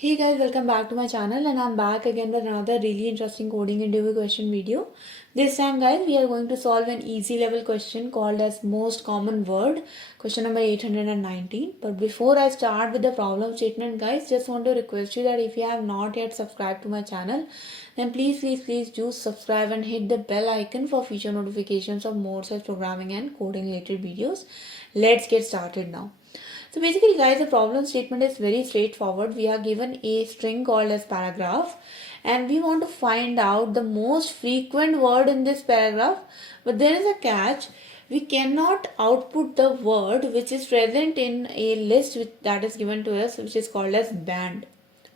Hey guys, welcome back to my channel and I'm back again with another really interesting coding interview question video. This time guys, we are going to solve an easy level question called as most common word, question number 819. But before I start with the problem statement guys, just want to request you that if you have not yet subscribed to my channel, then please do subscribe and hit the bell icon for future notifications of more such programming and coding related videos. Let's get started now. So basically guys, the problem statement is very straightforward. We are given a string called as paragraph and we want to find out the most frequent word in this paragraph. But there is a catch. We cannot output the word which is present in a list that is given to us, which is called as band.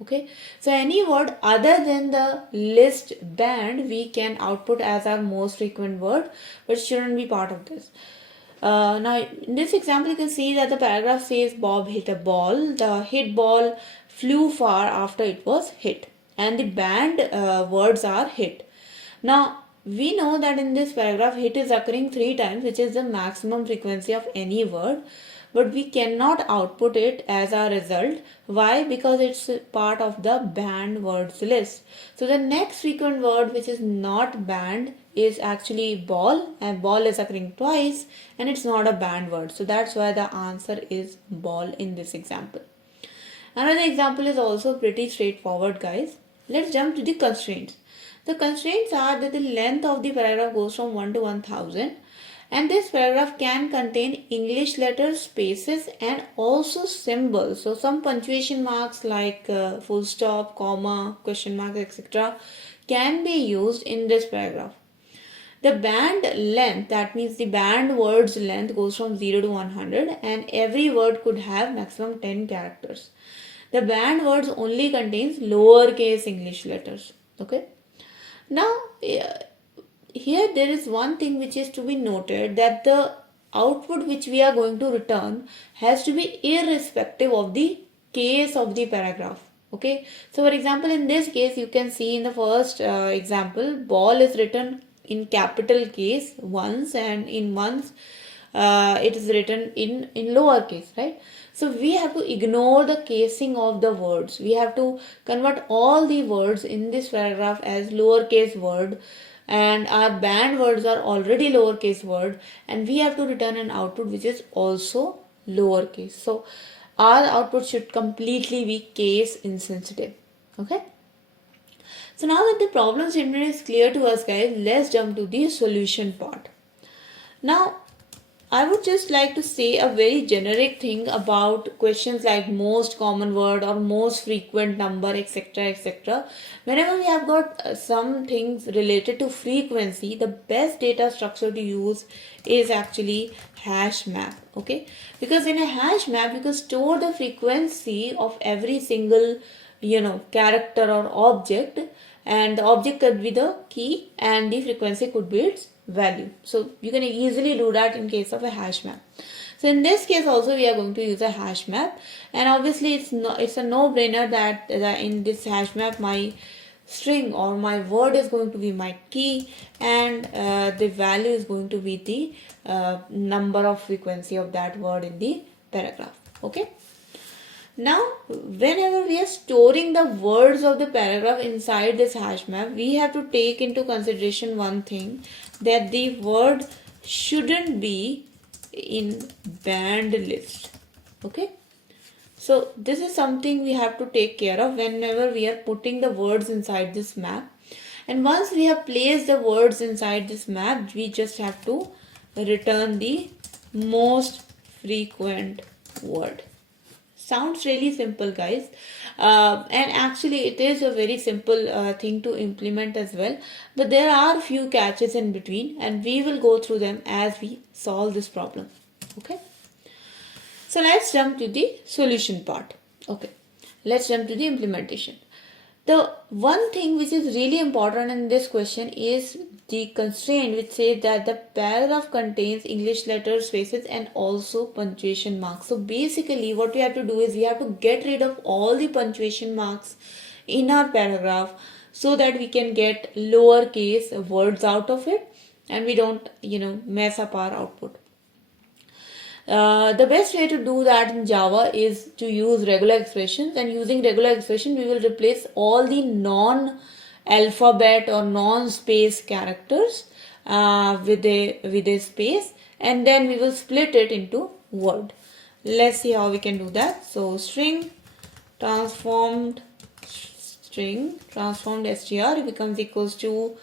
Okay, so any word other than the list band we can output as our most frequent word, but shouldn't be part of this. Now in this example you can see that the paragraph says Bob hit a ball. The hit ball flew far after it was hit and the banned words are hit. Now we know that in this paragraph hit is occurring 3 times, which is the maximum frequency of any word, but we cannot output it as our result. Why? Because it's part of the banned words list. So the next frequent word which is not banned is actually ball, and ball is occurring twice and it's not a banned word. So that's why the answer is ball in this example. Another example is also pretty straightforward guys. Let's jump to the constraints. The constraints are that the length of the paragraph goes from 1 to 1000 and this paragraph can contain English letters, spaces and also symbols. So some punctuation marks like full stop, comma, question mark, etc. can be used in this paragraph. The band length, that means the band words length, goes from 0 to 100 and every word could have maximum 10 characters. The banned words only contains lowercase English letters. Okay. Now, here there is one thing which is to be noted, that the output which we are going to return has to be irrespective of the case of the paragraph. Okay. So, for example, in this case, you can see in the first example, ball is written in capital case once and in once it is written in lowercase, right? So we have to ignore the casing of the words. We have to convert all the words in this paragraph as lowercase word, and our banned words are already lowercase word, and we have to return an output which is also lowercase. So our output should completely be case insensitive. Okay. So now that the problem statement is clear to us guys, let's jump to the solution part. Now I would just like to say a very generic thing about questions like most common word or most frequent number, etc., etc. Whenever we have got some things related to frequency, the best data structure to use is actually hash map. Okay, because in a hash map you can store the frequency of every single character or object, and the object could be the key and the frequency could be its value. So you can easily do that in case of a hash map. So in this case also we are going to use a hash map, and obviously it's a no-brainer that in this hash map my string or my word is going to be my key, and the value is going to be the number of frequency of that word in the paragraph. Okay. Now, whenever we are storing the words of the paragraph inside this hash map, we have to take into consideration one thing, that the word shouldn't be in banned list. Okay. So, this is something we have to take care of whenever we are putting the words inside this map. And once we have placed the words inside this map, we just have to return the most frequent word. Sounds really simple guys, and actually it is a very simple thing to implement as well, but there are few catches in between and we will go through them as we solve this problem. Okay, so let's jump to the solution part. Okay, let's jump to the implementation. The one thing which is really important in this question is the constraint which says that the paragraph contains English letters, spaces and also punctuation marks. So basically what we have to do is we have to get rid of all the punctuation marks in our paragraph so that we can get lowercase words out of it and we don't mess up our output. the best way to do that in Java is to use regular expressions, and using regular expression we will replace all the non-alphabet or non-space characters with a space, and then we will split it into word. Let's see how we can do that. So string transformed str becomes equals to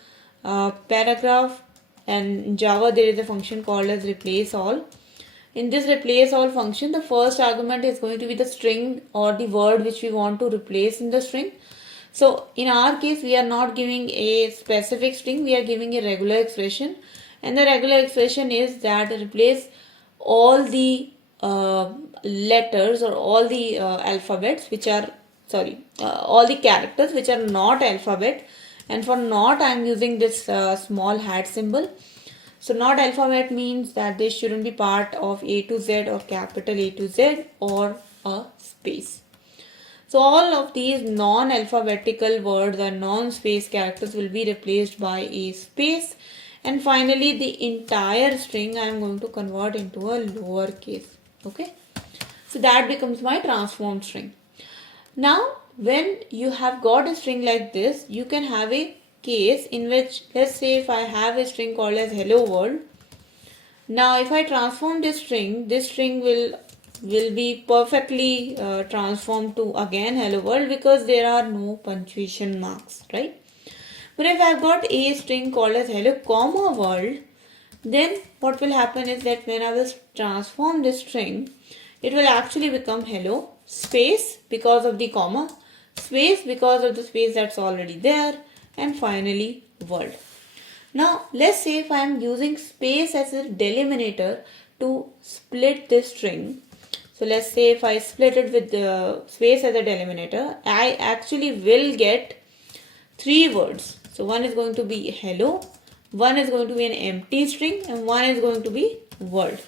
paragraph, and in Java there is a function called as replace all. In this replace all function, the first argument is going to be the string or the word which we want to replace in the string. So in our case, we are not giving a specific string, we are giving a regular expression, and the regular expression is that replace all the letters or all the alphabets which are all the characters which are not alphabet, and for not I am using this small hat symbol. So not alphabet means that they shouldn't be part of A to Z or capital A to Z or a space. So all of these non-alphabetical words or non-space characters will be replaced by a space, and finally the entire string I am going to convert into a lowercase. Okay, so that becomes my transformed string. Now when you have got a string like this, you can have a case in which, let's say if I have a string called as hello world. Now if I transform this string will be perfectly transformed to again hello world, because there are no punctuation marks, right? But if I've got a string called as hello comma world, then what will happen is that when I will transform this string, it will actually become hello space because of the comma, space because of the space that's already there, and finally world. Now let's say if I am using space as a delimiter to split this string. So let's say if I split it with the space as a delimiter, I actually will get three words. So one is going to be hello, one is going to be an empty string, and one is going to be world.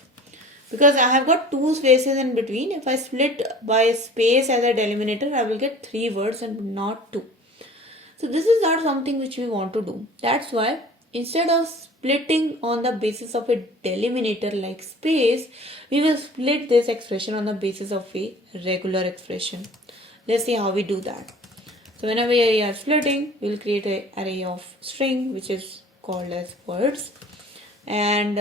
Because I have got two spaces in between, if I split by space as a delimiter, I will get three words and not two. So this is not something which we want to do. That's why instead of splitting on the basis of a delimiter like space, we will split this expression on the basis of a regular expression. Let's see how we do that. So whenever we are splitting, we will create an array of string which is called as words, and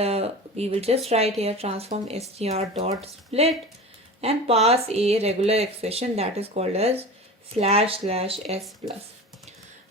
we will just write here transform str.split and pass a regular expression that is called as //s plus.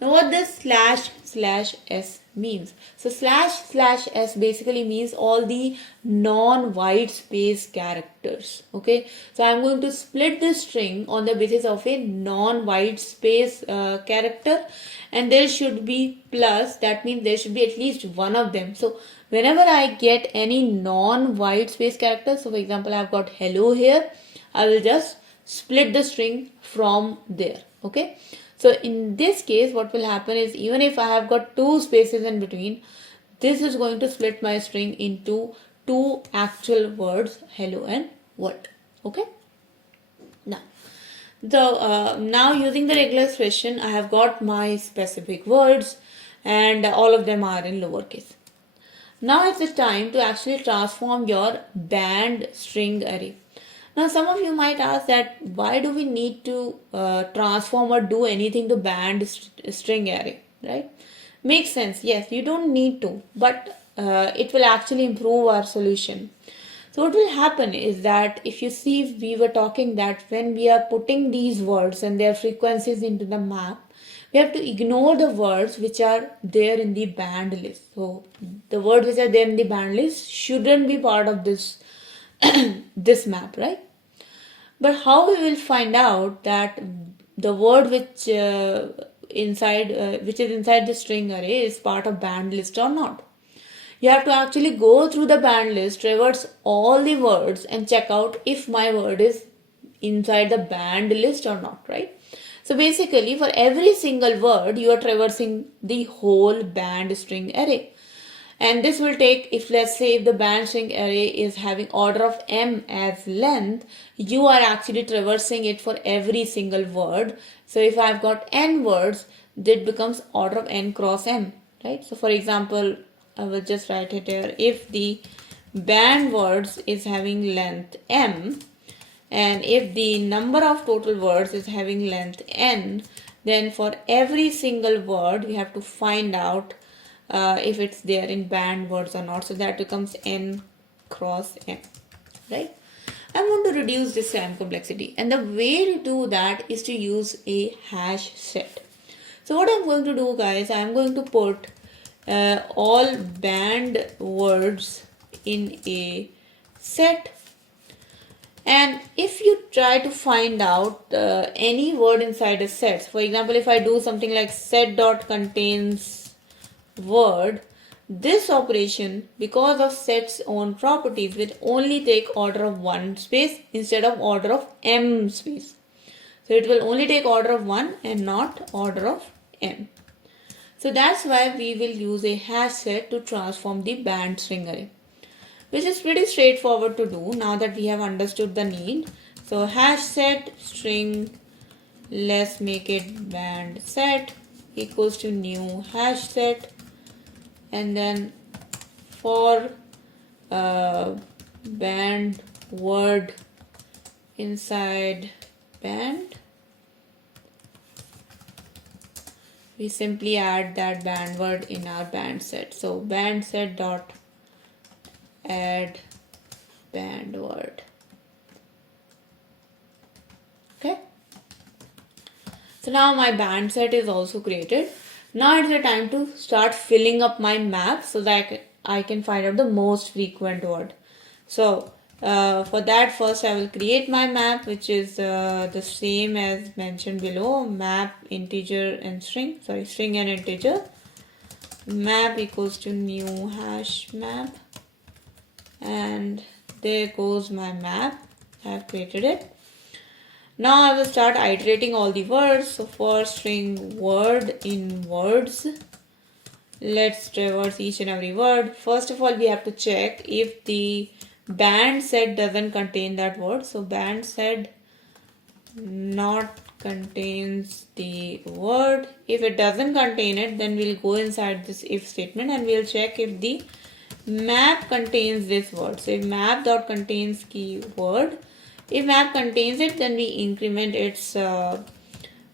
Now what does //s means? So //s basically means all the non-white space characters. Okay, so I'm going to split this string on the basis of a non-white space character, and there should be plus, that means there should be at least one of them. So whenever I get any non-white space character, so for example I've got hello here, I will just split the string from there. Okay, so in this case what will happen is, even if I have got two spaces in between, this is going to split my string into two actual words, hello and world. Okay, now using the regular expression, I have got my specific words and all of them are in lowercase. Now it's the time to actually transform your band string array. Now some of you might ask that why do we need to transform or do anything to band string array, right? Makes sense. Yes, you don't need to, but it will actually improve our solution. So what will happen is that if you see, we were talking that when we are putting these words and their frequencies into the map, we have to ignore the words which are there in the band list. So the words which are there in the band list shouldn't be part of this this map, right? But how we will find out that the word which is inside the string array is part of band list or not? You have to actually go through the band list, traverse all the words and check out if my word is inside the band list or not, right? So basically for every single word you are traversing the whole band string array. And this will take, if let's say if the band string array is having order of m as length, you are actually traversing it for every single word. So if I've got n words, that becomes order of n cross m, right? So for example, I will just write it here. If the band words is having length m, and if the number of total words is having length n, then for every single word we have to find out if it's there in band words or not. So that becomes n cross n, right? I want to reduce this time complexity, and the way to do that is to use a hash set. So what I'm going to do, guys, I'm going to put all band words in a set, and if you try to find out any word inside a set, for example, if I do something like set dot contains word, this operation, because of set's own properties, will only take order of 1 space instead of order of m space. So it will only take order of 1 and not order of m. So that's why we will use a hash set to transform the band string array, which is pretty straightforward to do now that we have understood the need. So hash set string, let's make it band set equals to new hash set, and then for band word inside band, we simply add that band word in our band set. So band set dot add band word. Okay. So now my band set is also created. Now it's the time to start filling up my map so that I can find out the most frequent word. So for that, first I will create my map, which is the same as mentioned below, map integer and string, string and integer. Map equals to new hash map, and there goes my map. I have created it. Now I will start iterating all the words. So for string word in words, let's traverse each and every word. First of all, we have to check if the band set doesn't contain that word. So band set not contains the word. If it doesn't contain it, then we'll go inside this if statement and we'll check if the map contains this word. So if map dot contains keyword, if map contains it, then we increment its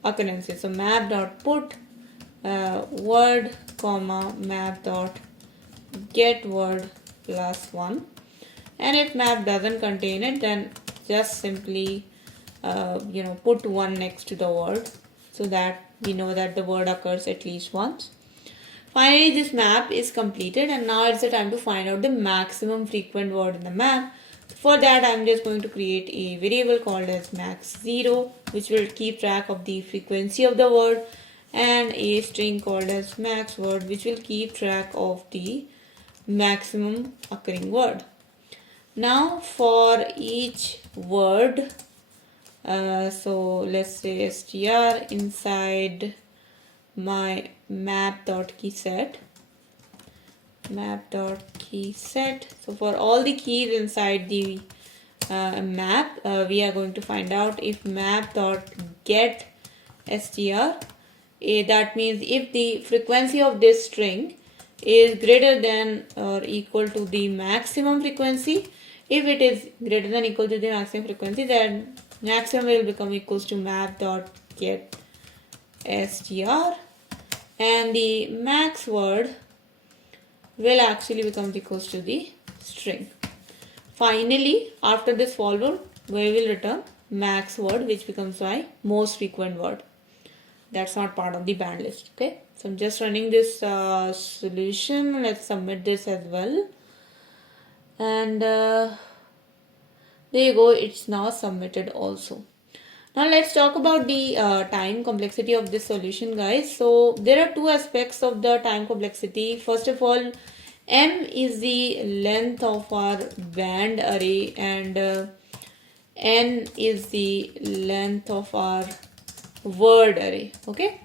occurrences. So map dot put word comma map dot get word plus 1, and if map doesn't contain it, then just simply put 1 next to the word so that we know that the word occurs at least once. Finally, this map is completed, and now it's the time to find out the maximum frequent word in the map. For that, I'm just going to create a variable called as max0, which will keep track of the frequency of the word, and a string called as maxword, which will keep track of the maximum occurring word. Now for each word, so let's say str inside my map.keyset. So for all the keys inside the map, we are going to find out if map.get str. That means if the frequency of this string is greater than or equal to the maximum frequency. If it is greater than or equal to the maximum frequency, then maximum will become equals to map.get str, and the max word will actually become equals to the string. Finally, after this for loop, we will return max word, which becomes my most frequent word. That's not part of the band list. Okay, so I'm just running this solution. Let's submit this as well, and there you go, it's now submitted also. Now let's talk about the time complexity of this solution, guys. So there are two aspects of the time complexity. First of all, m is the length of our band array, and n is the length of our word array. Okay,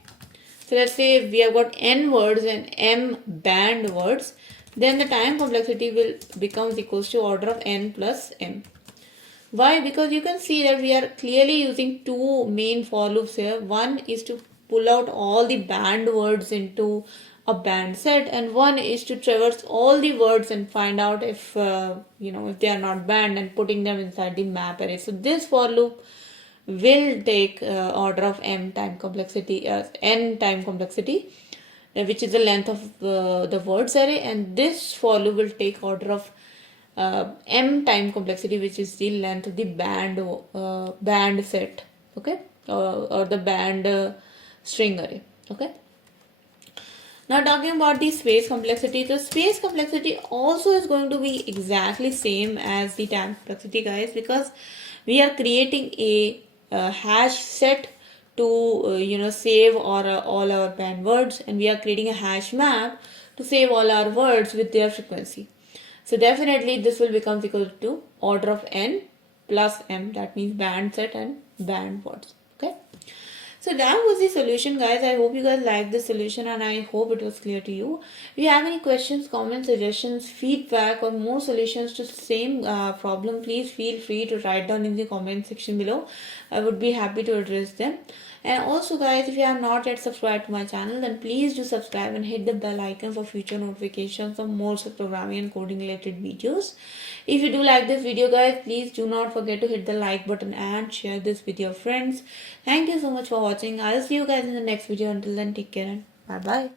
so let's say we have got n words and m band words, then the time complexity will becomes equals to order of n plus m. Why? Because you can see that we are clearly using two main for loops here. One is to pull out all the band words into a band set, and one is to traverse all the words and find out if if they are not banned and putting them inside the map array. So this for loop will take order of n time complexity, which is the length of the words array, and this for loop will take order of m time complexity, which is the length of the band set, okay, or the band string array, okay. Now talking about the space complexity, the space complexity also is going to be exactly same as the time complexity, guys, because we are creating a hash set to save all our band words, and we are creating a hash map to save all our words with their frequency. So definitely this will become equal to order of n plus m, that means band set and band words, okay. So that was the solution, guys. I hope you guys liked the solution and I hope it was clear to you. If you have any questions, comments, suggestions, feedback or more solutions to the same problem, please feel free to write down in the comment section below. I would be happy to address them. And also, guys, if you have not yet subscribed to my channel, then please do subscribe and hit the bell icon for future notifications of more such programming and coding related videos. If you do like this video, guys, please do not forget to hit the like button and share this with your friends. Thank you so much for watching. I'll see you guys in the next video. Until then, take care and bye bye.